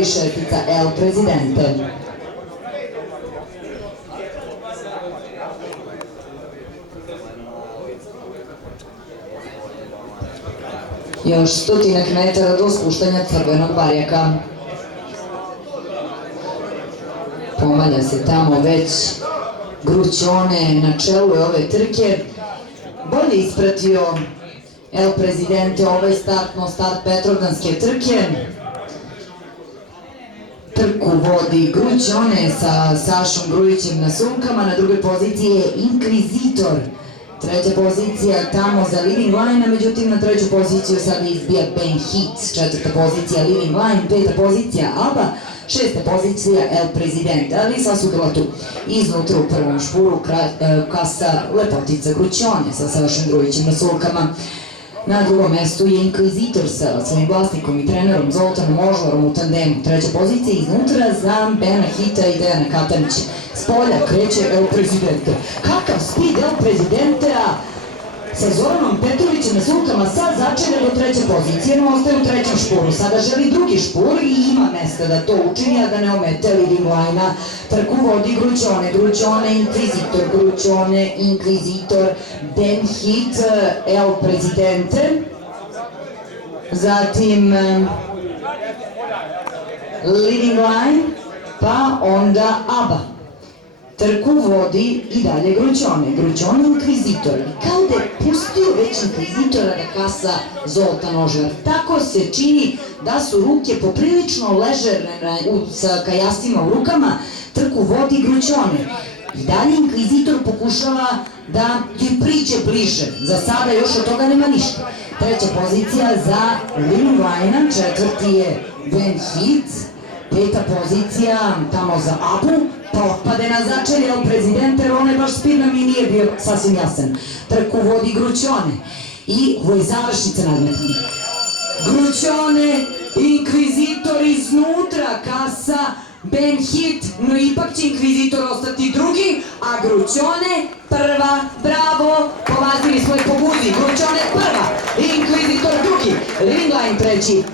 i šefica El Presidente. Još 100 metara do spuštanja crvenog barjaka. Pomalja se tamo već Grućone na čelu ove trke. Bolje ispratio El Presidente ovaj start Petrovdanske trke. Trku vodi Grućone sa Sašom Grujićem na sumkama, na drugoj poziciji je Inkvizitor. Treća pozicija tamo za Living Line, međutim na treću poziciju sad izbija Ben Hit. Četvrta pozicija Living Line, peta pozicija Alba, šesta pozicija El Presidente, ali sasudila tu iznutra u prvom špuru kasa lepotica Grućone sa Sašom Grujićem na sumkama. Na drugom mestu je Inkvizitor sa svojim vlasnikom i trenerom Zoltanom Ožlarom u tandemu. Treća pozicija iznutra za Bena Hita i Dejana Katanića. S polja kreće El Presidente. Kakav speed El Presidente-a sa Zoranom Petrovićem na sumkama sad začelja do treće pozicije, no ostaje u trećem špuru. Sada želi drugi špur i ima mesta da to učini, a da ne omete Living Line-a. Trku vodi Grućone, Grućone, Inkvizitor, Grućone, Inkvizitor, Ben Hit, El Presidente. Zatim Living Line, pa onda ABBA. Trku vodi i dalje Grućone, Grućone, Inkvizitor. Kao da je pustio već Inkvizitora da kasa Zoltan Ožlar. Tako se čini da su ruke poprilično ležerne sa kajasima u rukama. Trku vodi Grućone. I dalje Inkvizitor pokušava da joj priđe bliže. Za sada još od toga nema ništa. Treća pozicija za Living Line-a, četvrti je Ben Hit. Peta pozicija tamo za Abu, pa otpade na začelje El Presidente, jer onaj baš speed nam i nije bio sasvim jasan. Trku vodi Grućone i ovo je završnica nadmetanja. Grućone, Inkvizitor iznutra, kasa Ben Hit, no ipak će Inkvizitor ostati drugi, a Grućone prva, bravo, povazili smo i po guzi. Grućone prva, Inkvizitor drugi, Living Line treći.